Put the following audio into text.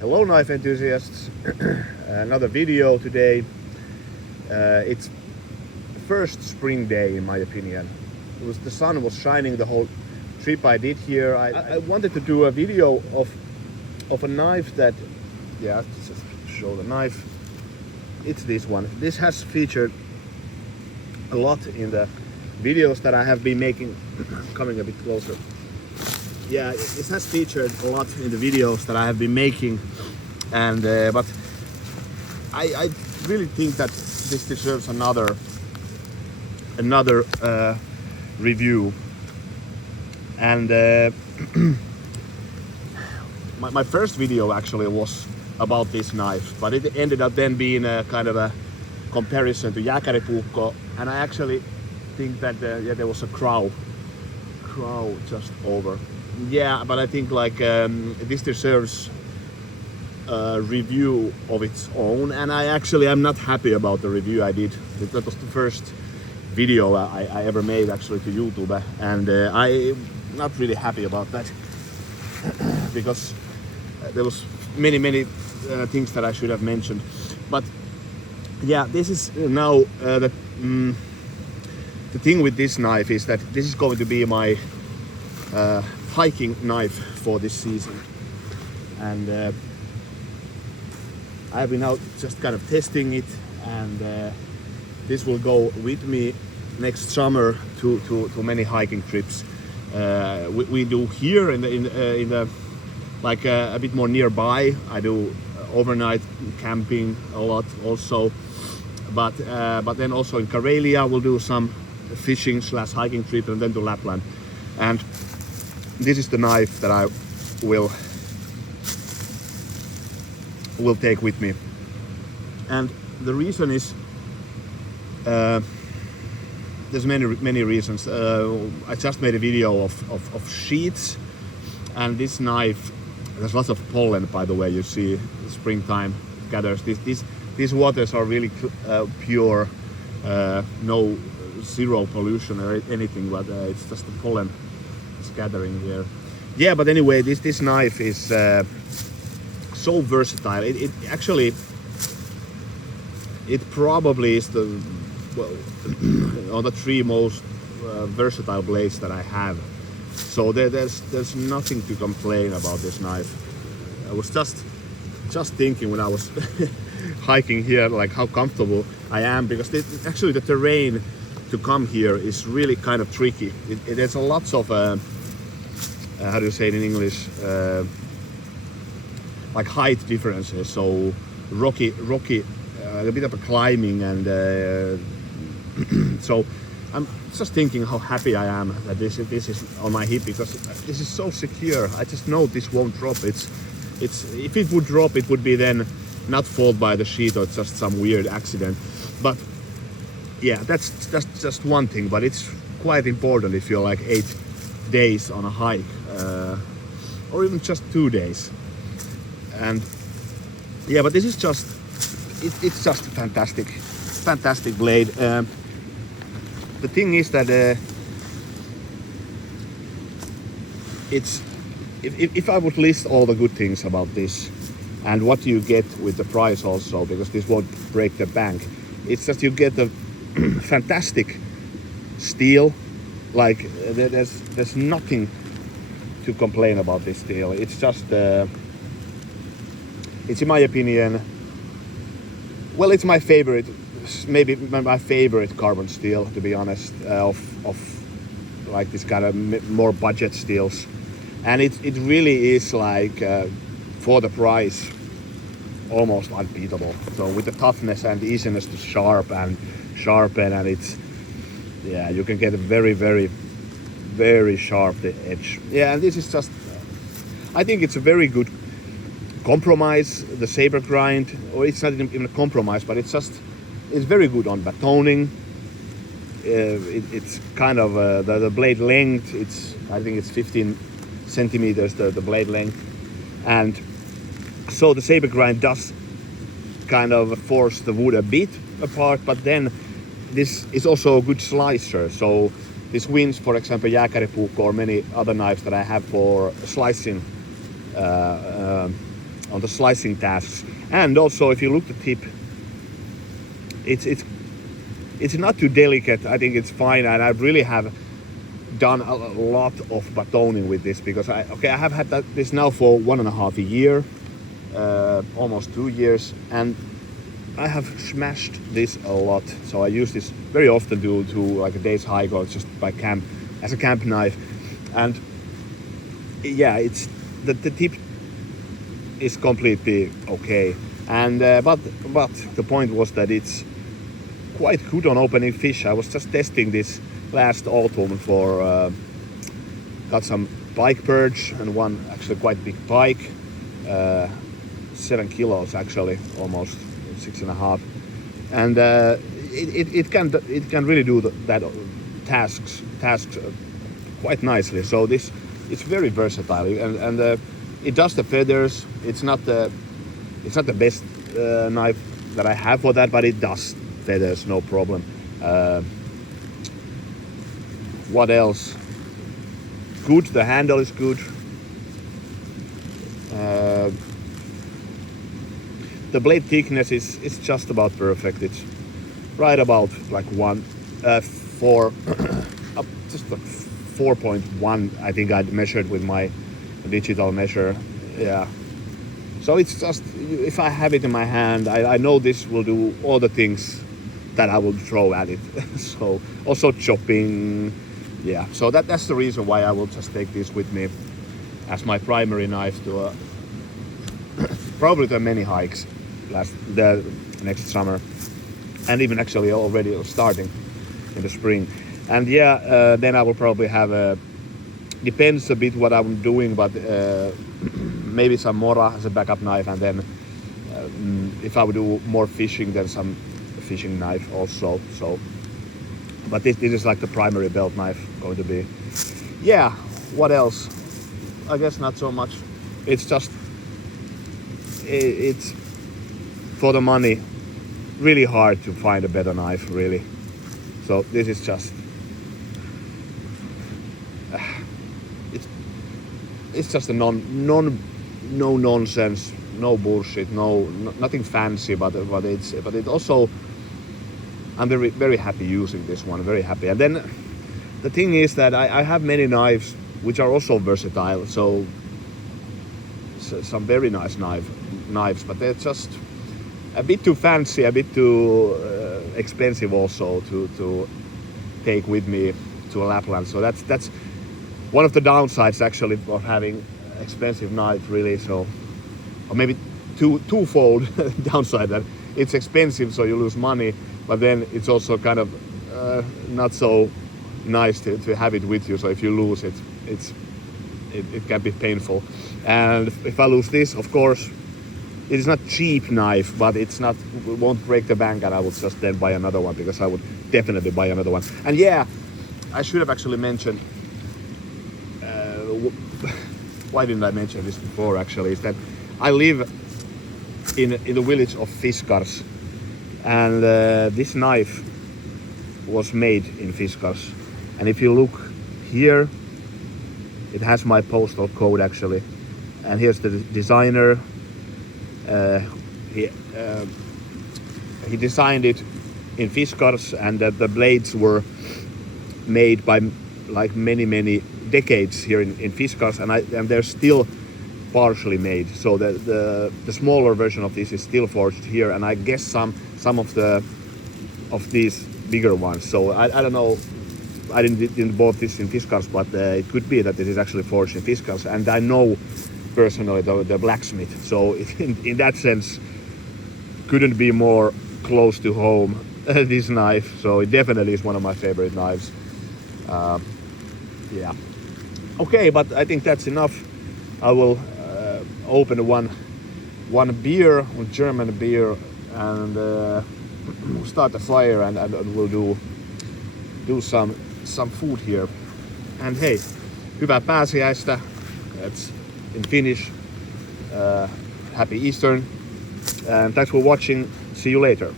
Hello knife enthusiasts, another video today. It's first spring day in my opinion. The sun was shining the whole trip I did here. I wanted to do a video of a knife that, yeah, let's just show the knife. It's this one. This has featured a lot in the videos that I have been making. Coming a bit closer. Yeah, it has featured a lot in the videos that I have been making, and but I really think that this deserves another review. And my first video actually was about this knife, but it ended up then being a kind of a comparison to J-Puukko, and I actually think that yeah, there was a crow just over. Yeah, but I think like this deserves a review of its own, and I'm not happy about the review I did. That was the first video I ever made actually to YouTube, and I'm not really happy about that because there was many things that I should have mentioned. But yeah, this is now the thing with this knife is that this is going to be my hiking knife for this season, and I've been out just kind of testing it, and this will go with me next summer to many hiking trips. We do here in the like a bit more nearby. I do overnight camping a lot also, but then also in Karelia we'll do some fishing / hiking trip, and then to Lapland. And this is the knife that I will take with me, and the reason is there's many reasons. I just made a video of sheets, and this knife, there's lots of pollen, by the way. You see, springtime gathers. These waters are really pure, no zero pollution or anything, but it's just the pollen is gathering here. Yeah, but anyway, this knife is so versatile. It actually, it probably is the on the three most versatile blades that I have. So there's nothing to complain about this knife. I was just thinking when I was hiking here, like how comfortable I am, because actually the terrain to come here is really kind of tricky. There's a lots of how do you say it in English? Like height differences. So rocky, a bit of a climbing, and so I'm just thinking how happy I am that this is on my hip, because this is so secure. I just know this won't drop. It's if it would drop, it would be then not fault by the sheet or just some weird accident. But yeah, that's just one thing, but it's quite important if you're like 8 days on a hike, or even just 2 days. And yeah, but this is just it's just a fantastic blade. The thing is that it's if I would list all the good things about this and what you get with the price also, because this won't break the bank, it's just you get a fantastic steel. Like there's nothing to complain about this steel. It's just it's in my opinion, well, it's my favorite, maybe my favorite carbon steel, to be honest, of like this kind of more budget steels. And it really is like for the price almost unbeatable. So with the toughness and easiness to sharpen, and it's, yeah, you can get a very sharp edge. Yeah, and this is just, I think it's a very good compromise. The saber grind, or it's not even a compromise, but it's very good on batoning. It's kind of the blade length. I think it's 15 centimeters the blade length, and so the saber grind does kind of force the wood a bit apart. But then this is also a good slicer. So this wins, for example, J-Puukko or many other knives that I have for slicing on the slicing tasks. And also, if you look at the tip, it's not too delicate. I think it's fine, and I really have done a lot of batoning with this because I have had this now for 1.5 years, almost 2 years, and I have smashed this a lot. So I use this very often to like a day's hike or just by camp as a camp knife. And yeah, it's the tip is completely okay. And but the point was that it's quite good on opening fish. I was just testing this last autumn for got some pike perch and one actually quite big pike, 7 kilos actually, almost 6.5, and it can really do that tasks quite nicely. So this it's very versatile, and it does the feathers. It's not the best knife that I have for that, but it does feathers, no problem. What else? Good, the handle is good. The blade thickness is just about perfect. It's right about like 4, just like 4.1. I think I measured with my digital measure. Yeah. So it's just, if I have it in my hand, I know this will do all the things that I will throw at it. So also chopping. Yeah. So that's the reason why I will just take this with me as my primary knife to probably to many hikes the next summer, and even actually already starting in the spring. And yeah, then I will probably have depends a bit what I'm doing, but maybe some Mora as a backup knife, and then if I would do more fishing, then some fishing knife also. So, but this is like the primary belt knife going to be. Yeah, what else? I guess not so much. It's just it's for the money really hard to find a better knife, really. So this is just it's just a no nonsense, no bullshit, nothing fancy, but it also, I'm very happy using this one, very happy. And then the thing is that I have many knives which are also versatile, so some very nice knives, but they're just a bit too fancy, a bit too expensive also to take with me to Lapland. So that's one of the downsides actually of having expensive knife, really. So, or maybe twofold downside, that it's expensive, so you lose money, but then it's also kind of not so nice to have it with you. So if you lose it, it can be painful. And if I lose this, of course, it is not cheap knife, but it won't break the bank, and I will just then buy another one, because I would definitely buy another one. And yeah, I should have actually mentioned, why didn't I mention this before actually, is that I live in the village of Fiskars, and this knife was made in Fiskars. And if you look here, it has my postal code actually, and here's the designer. He designed it in Fiskars, and the blades were made by like many decades here in Fiskars, and they're still partially made. So the smaller version of this is still forged here, and I guess some of these bigger ones. So I don't know. I didn't bought this in Fiskars, but it could be that it is actually forged in Fiskars, and I know personally the blacksmith. So in that sense, couldn't be more close to home this knife. So it definitely is one of my favorite knives. Yeah. Okay, but I think that's enough. I will open one beer, one German beer, and start a fire, and we'll do some food here. And hey, hyvää pääsiäistä. That's in Finnish. Happy Easter, and thanks for watching. See you later.